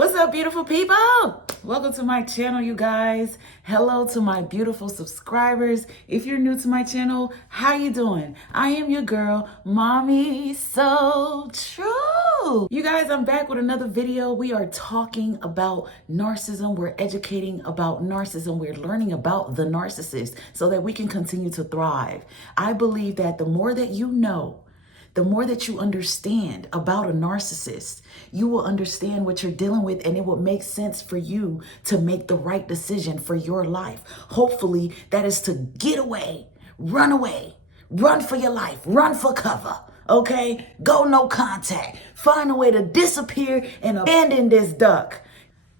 What's up, beautiful people? Welcome to my channel, you guys. Hello to my beautiful subscribers. If you're new to my channel, how you doing? I am your girl, Mommy So True. You guys, I'm back with another video. We are talking about narcissism. We're educating about narcissism. We're learning about the narcissist so that we can continue to thrive. I believe that the more that you know, the more that you understand about a narcissist, you will understand what you're dealing with, and it will make sense for you to make the right decision for your life. Hopefully, that is to get away, run for your life, run for cover. Okay? Go no contact. Find a way to disappear and abandon this duck.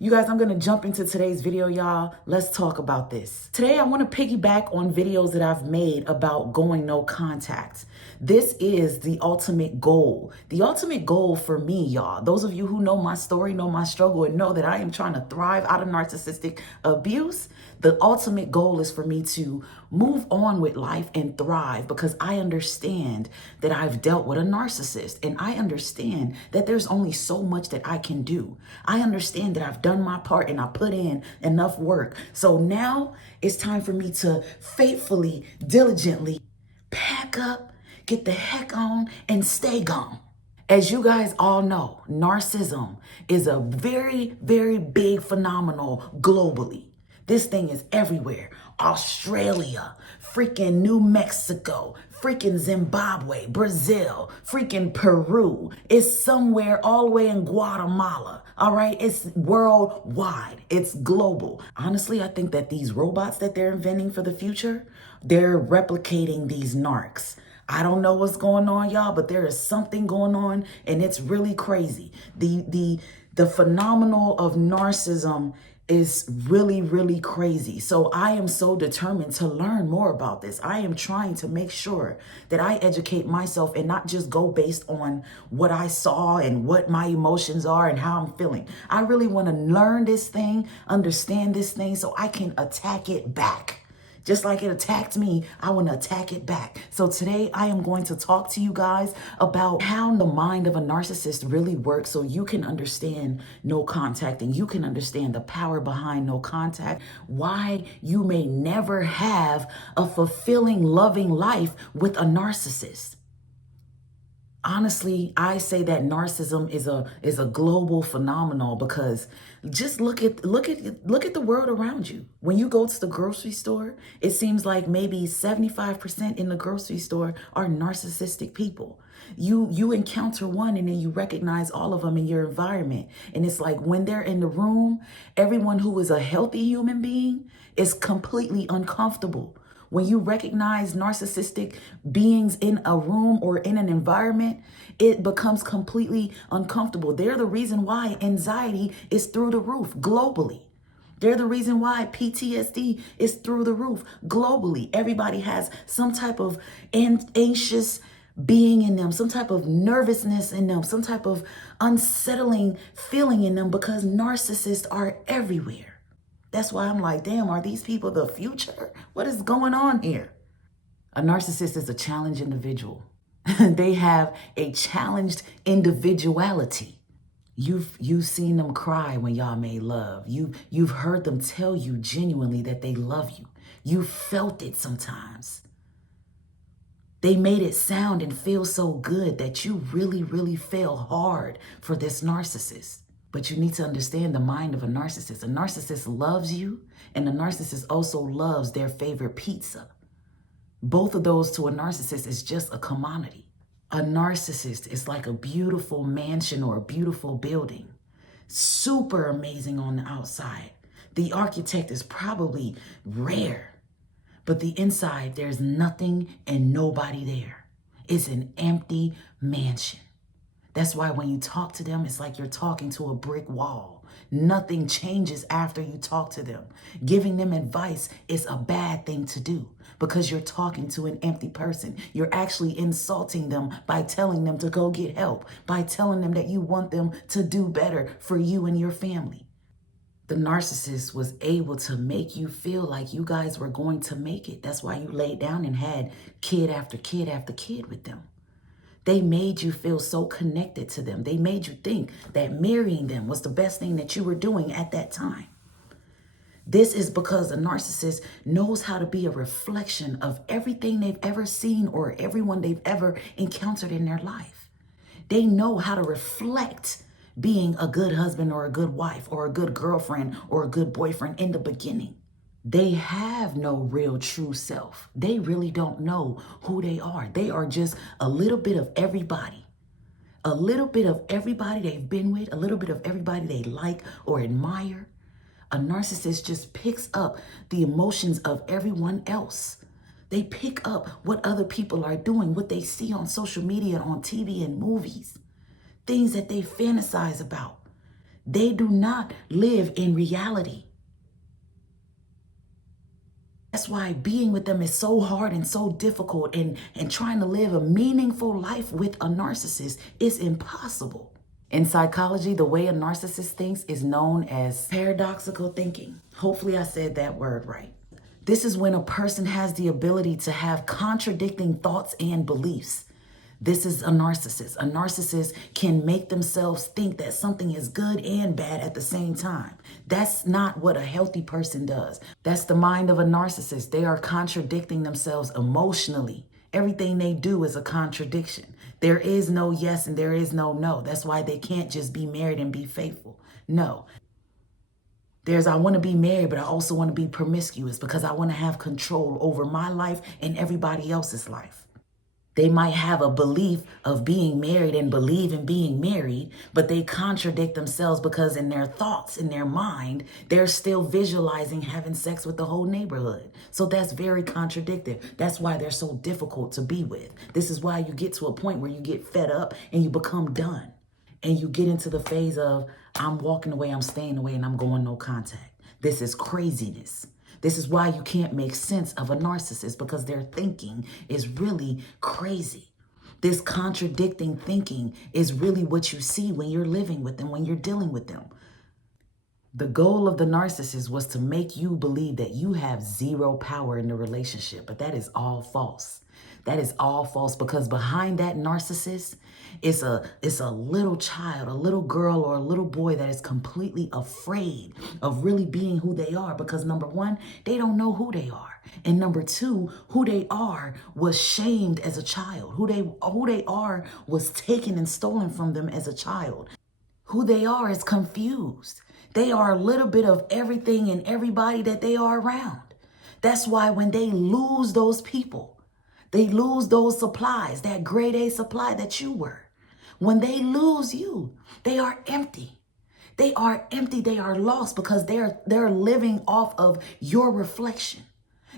You guys, I'm going to jump into today's video, y'all. Let's talk about this. Today, I want to piggyback on videos that I've made about going no contact. This is the ultimate goal. The ultimate goal for me, y'all. Those of you who know my story, know my struggle, and know that I am trying to thrive out of narcissistic abuse. The ultimate goal is for me to move on with life and thrive, because I understand that I've dealt with a narcissist, and I understand that there's only so much that I can do. I understand that I've done my part and I put in enough work. So now it's time for me to faithfully, diligently pack up, get the heck on, and stay gone. As you guys all know, narcissism is a very, very big phenomenon globally. This thing is everywhere. Australia, freaking New Mexico, freaking Zimbabwe, Brazil, freaking Peru. It's somewhere all the way in Guatemala. All right, it's worldwide. It's global. Honestly, I think that these robots that they're inventing for the future, they're replicating these narcs. I don't know what's going on, y'all, but there is something going on, and it's really crazy. The phenomenon of narcissism is really, really crazy. So I am so determined to learn more about this. I am trying to make sure that I educate myself and not just go based on what I saw and what my emotions are and how I'm feeling. I really want to learn this thing, understand this thing, so I can attack it back. Just like it attacked me, I want to attack it back. So today I am going to talk to you guys about how the mind of a narcissist really works, so you can understand no contact and you can understand the power behind no contact, why you may never have a fulfilling, loving life with a narcissist. Honestly, I say that narcissism is a global phenomenon, because just look at the world around you. When you go to the grocery store, it seems like maybe 75% in the grocery store are narcissistic people. You encounter one and then you recognize all of them in your environment. And it's like when they're in the room, everyone who is a healthy human being is completely uncomfortable. When you recognize narcissistic beings in a room or in an environment, it becomes completely uncomfortable. They're the reason why anxiety is through the roof globally. They're the reason why PTSD is through the roof globally. Everybody has some type of anxious being in them, some type of nervousness in them, some type of unsettling feeling in them, because narcissists are everywhere. That's why I'm like, damn, are these people the future? What is going on here? A narcissist is a challenged individual. They have a challenged individuality. You've seen them cry when y'all made love. You've heard them tell you genuinely that they love you. You felt it sometimes. They made it sound and feel so good that you really, really fell hard for this narcissist. But you need to understand the mind of a narcissist. A narcissist loves you, and a narcissist also loves their favorite pizza. Both of those to a narcissist is just a commodity. A narcissist is like a beautiful mansion or a beautiful building. Super amazing on the outside. The architect is probably rare, but the inside, there's nothing and nobody there. It's an empty mansion. That's why when you talk to them, it's like you're talking to a brick wall. Nothing changes after you talk to them. Giving them advice is a bad thing to do, because you're talking to an empty person. You're actually insulting them by telling them to go get help, by telling them that you want them to do better for you and your family. The narcissist was able to make you feel like you guys were going to make it. That's why you laid down and had kid after kid after kid with them. They made you feel so connected to them. They made you think that marrying them was the best thing that you were doing at that time. This is because a narcissist knows how to be a reflection of everything they've ever seen or everyone they've ever encountered in their life. They know how to reflect being a good husband or a good wife or a good girlfriend or a good boyfriend in the beginning. They have no real true self. They really don't know who they are. They are just a little bit of everybody. A little bit of everybody they've been with, a little bit of everybody they like or admire. A narcissist just picks up the emotions of everyone else. They pick up what other people are doing, what they see on social media, on TV and movies, things that they fantasize about. They do not live in reality. That's why being with them is so hard and so difficult, and trying to live a meaningful life with a narcissist is impossible. In psychology, the way a narcissist thinks is known as paradoxical thinking. Hopefully I said that word right. This is when a person has the ability to have contradicting thoughts and beliefs. This is a narcissist. A narcissist can make themselves think that something is good and bad at the same time. That's not what a healthy person does. That's the mind of a narcissist. They are contradicting themselves emotionally. Everything they do is a contradiction. There is no yes and there is no no. That's why they can't just be married and be faithful. No. There's, I want to be married, but I also want to be promiscuous because I want to have control over my life and everybody else's life. They might have a belief of being married and believe in being married, but they contradict themselves because in their thoughts, in their mind, they're still visualizing having sex with the whole neighborhood. So that's very contradictory. That's why they're so difficult to be with. This is why you get to a point where you get fed up and you become done. And you get into the phase of, I'm walking away, I'm staying away, and I'm going no contact. This is craziness. This is why you can't make sense of a narcissist, because their thinking is really crazy. This contradicting thinking is really what you see when you're living with them, when you're dealing with them. The goal of the narcissist was to make you believe that you have zero power in the relationship, but that is all false. That is all false, because behind that narcissist is a little child, a little girl or a little boy that is completely afraid of really being who they are, because number one, they don't know who they are. And number two, who they are was shamed as a child. Who they are was taken and stolen from them as a child. Who they are is confused. They are a little bit of everything and everybody that they are around. That's why when they lose those people, they lose those supplies, that grade A supply that you were. When they lose you, they are empty. They are empty. They are lost because they're living off of your reflection.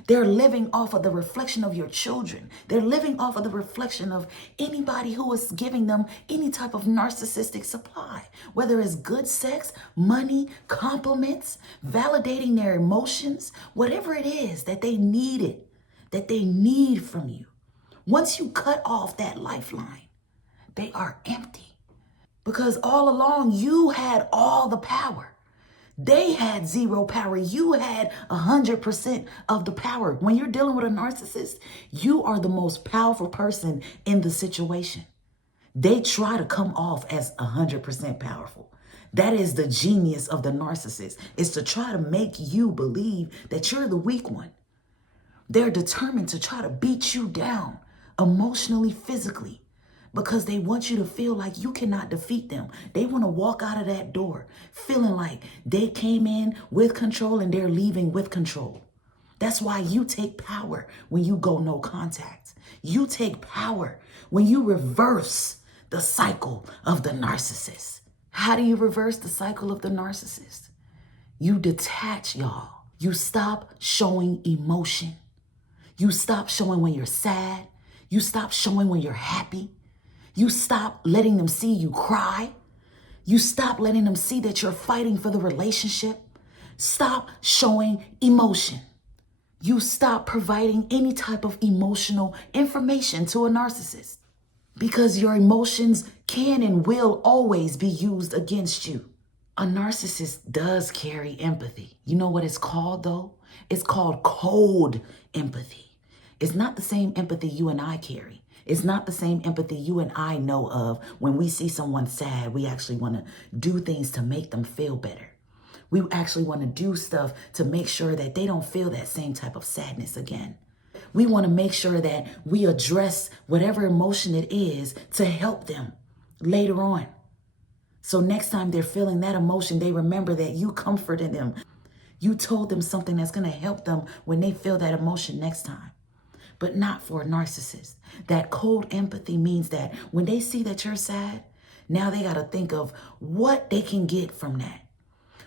They're living off of the reflection of your children. They're living off of the reflection of anybody who is giving them any type of narcissistic supply, whether it's good sex, money, compliments, validating their emotions, whatever it is that they needed, that they need from you. Once you cut off that lifeline, they are empty, because all along you had all the power. They had zero power. You had 100% of the power. When you're dealing with a narcissist, you are the most powerful person in the situation. They try to come off as 100% powerful. That is the genius of the narcissist, is to try to make you believe that you're the weak one. They're determined to try to beat you down emotionally, physically, because they want you to feel like you cannot defeat them. They want to walk out of that door feeling like they came in with control and they're leaving with control. That's why you take power when you go no contact. You take power when you reverse the cycle of the narcissist. How do you reverse the cycle of the narcissist? You detach, y'all. You stop showing emotion. You stop showing when you're sad. You stop showing when you're happy. You stop letting them see you cry. You stop letting them see that you're fighting for the relationship. Stop showing emotion. You stop providing any type of emotional information to a narcissist, because your emotions can and will always be used against you. A narcissist does carry empathy. You know what it's called, though? It's called cold empathy. It's not the same empathy you and I carry. It's not the same empathy you and I know of. When we see someone sad, we actually want to do things to make them feel better. We actually want to do stuff to make sure that they don't feel that same type of sadness again. We want to make sure that we address whatever emotion it is to help them later on. So next time they're feeling that emotion, they remember that you comforted them. You told them something that's going to help them when they feel that emotion next time. But not for a narcissist. That cold empathy means that when they see that you're sad, now they got to think of what they can get from that.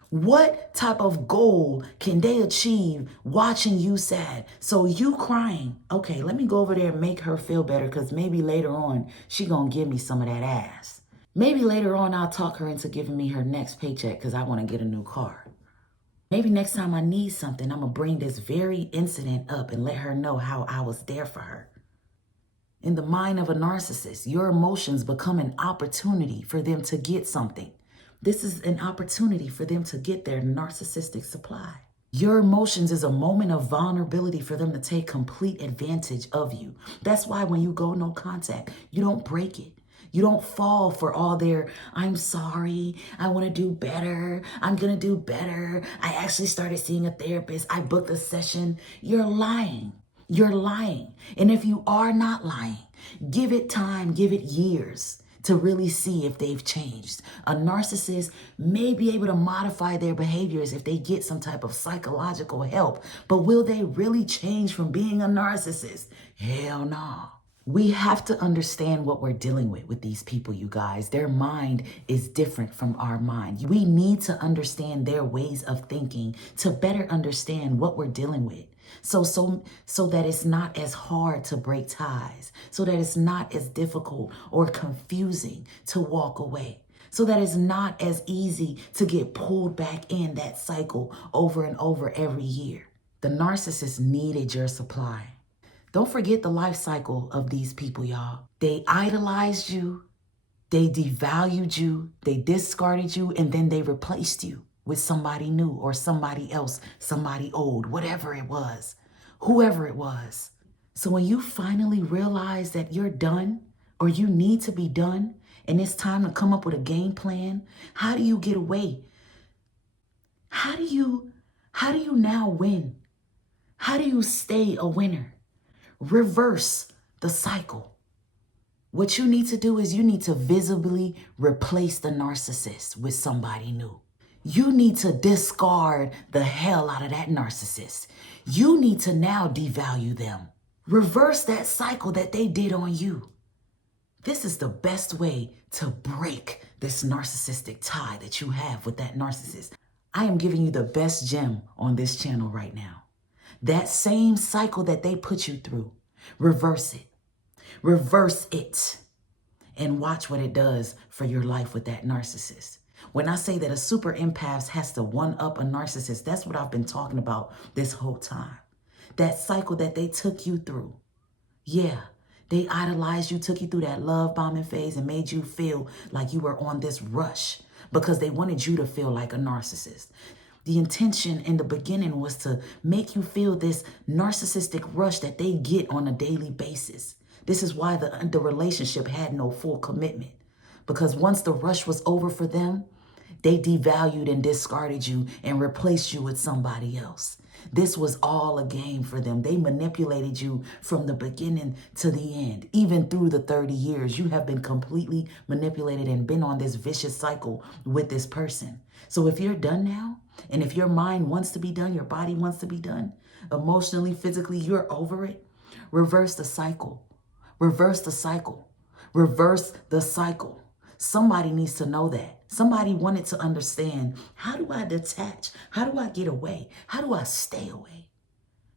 What type of goal can they achieve watching you sad? So you crying, okay, let me go over there and make her feel better, because maybe later on she gonna give me some of that ass. Maybe later on I'll talk her into giving me her next paycheck because I want to get a new car. Maybe next time I need something, I'm gonna bring this very incident up and let her know how I was there for her. In the mind of a narcissist, your emotions become an opportunity for them to get something. This is an opportunity for them to get their narcissistic supply. Your emotions is a moment of vulnerability for them to take complete advantage of you. That's why when you go no contact, you don't break it. You don't fall for all their, I'm sorry, I want to do better, I'm going to do better, I actually started seeing a therapist, I booked a session. You're lying. You're lying. And if you are not lying, give it time, give it years to really see if they've changed. A narcissist may be able to modify their behaviors if they get some type of psychological help, but will they really change from being a narcissist? Hell no. We have to understand what we're dealing with these people, you guys. Their mind is different from our mind. We need to understand their ways of thinking to better understand what we're dealing with. So that it's not as hard to break ties, so that it's not as difficult or confusing to walk away, so that it's not as easy to get pulled back in that cycle over and over every year. The narcissist needed your supply. Don't forget the life cycle of these people, y'all. They idolized you, they devalued you, they discarded you, and then they replaced you with somebody new or somebody else, somebody old, whatever it was, whoever it was. So when you finally realize that you're done or you need to be done and it's time to come up with a game plan, how do you get away? How do you now win? How do you stay a winner? Reverse the cycle. What you need to do is you need to visibly replace the narcissist with somebody new. You need to discard the hell out of that narcissist. You need to now devalue them. Reverse that cycle that they did on you. This is the best way to break this narcissistic tie that you have with that narcissist. I am giving you the best gem on this channel right now. That same cycle that they put you through, reverse it. Reverse it. And watch what it does for your life with that narcissist. When I say that a super empath has to one-up a narcissist, that's what I've been talking about this whole time. That cycle that they took you through. Yeah, they idolized you, took you through that love bombing phase and made you feel like you were on this rush because they wanted you to feel like a narcissist. The intention in the beginning was to make you feel this narcissistic rush that they get on a daily basis. This is why the relationship had no full commitment. Because once the rush was over for them, they devalued and discarded you and replaced you with somebody else. This was all a game for them. They manipulated you from the beginning to the end. Even through the 30 years, you have been completely manipulated and been on this vicious cycle with this person. So if you're done now, and if your mind wants to be done, your body wants to be done, emotionally, physically, you're over it, reverse the cycle. Reverse the cycle. Reverse the cycle. Somebody needs to know that. Somebody wanted to understand, how do I detach? How do I get away? How do I stay away?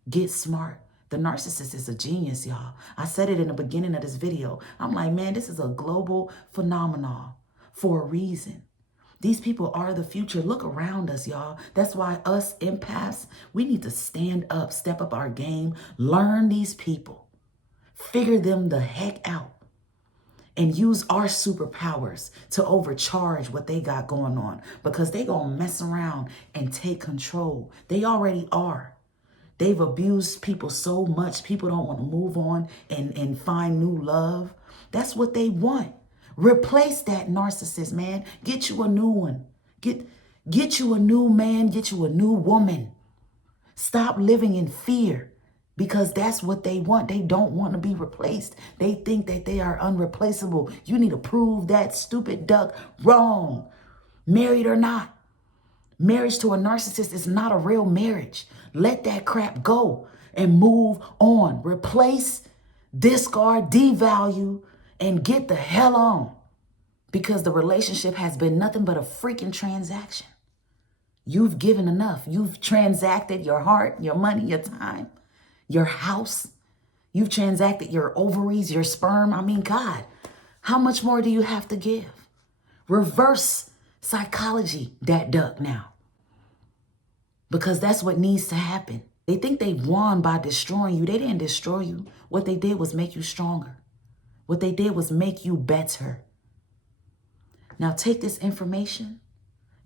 Get smart. The narcissist is a genius, y'all. I said it in the beginning of this video. I'm like, man, this is a global phenomenon for a reason. These people are the future. Look around us, y'all. That's why us empaths, we need to stand up, step up our game, learn these people, figure them the heck out, and use our superpowers to overcharge what they got going on, because they gonna mess around and take control. They already are. They've abused people so much. People don't want to move on and find new love. That's what they want. Replace that narcissist, man. Get you a new one. Get you a new man. Get you a new woman. Stop living in fear because that's what they want. They don't want to be replaced. They think that they are unreplaceable. You need to prove that stupid duck wrong. Married or not. Marriage to a narcissist is not a real marriage. Let that crap go and move on. Replace, discard, devalue, and get the hell on. Because the relationship has been nothing but a freaking transaction. You've given enough. You've transacted your heart, your money, your time, your house. You've transacted your ovaries, your sperm. I mean, God, how much more do you have to give? Reverse psychology, that duck now. Because that's what needs to happen. They think they won by destroying you. They didn't destroy you. What they did was make you stronger. What they did was make you better. Now take this information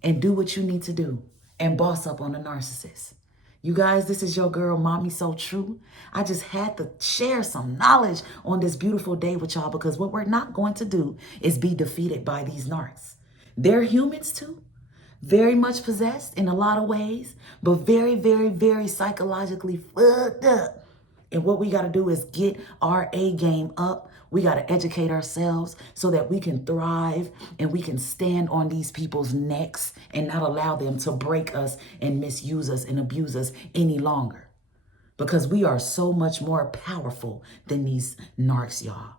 and do what you need to do and boss up on a narcissist. You guys, this is your girl, Mommy So True. I just had to share some knowledge on this beautiful day with y'all because what we're not going to do is be defeated by these narcs. They're humans too, very much possessed in a lot of ways, but very, very, very psychologically fucked up. And what we got to do is get our A game up. We got to educate ourselves so that we can thrive and we can stand on these people's necks and not allow them to break us and misuse us and abuse us any longer. Because we are so much more powerful than these narcs, y'all.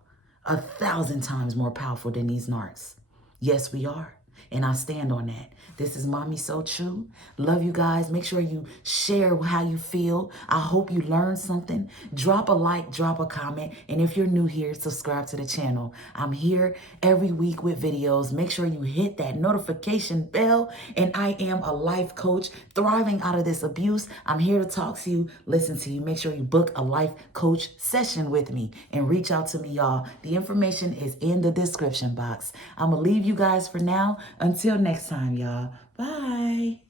1,000 times more powerful than these narcs. Yes, we are. And I stand on that. This is Mommy So True. Love you guys. Make sure you share how you feel. I hope you learned something. Drop a like, drop a comment. And if you're new here, subscribe to the channel. I'm here every week with videos. Make sure you hit that notification bell. And I am a life coach thriving out of this abuse. I'm here to talk to you, listen to you. Make sure you book a life coach session with me and reach out to me, y'all. The information is in the description box. I'm going to leave you guys for now. Until next time, y'all. Bye.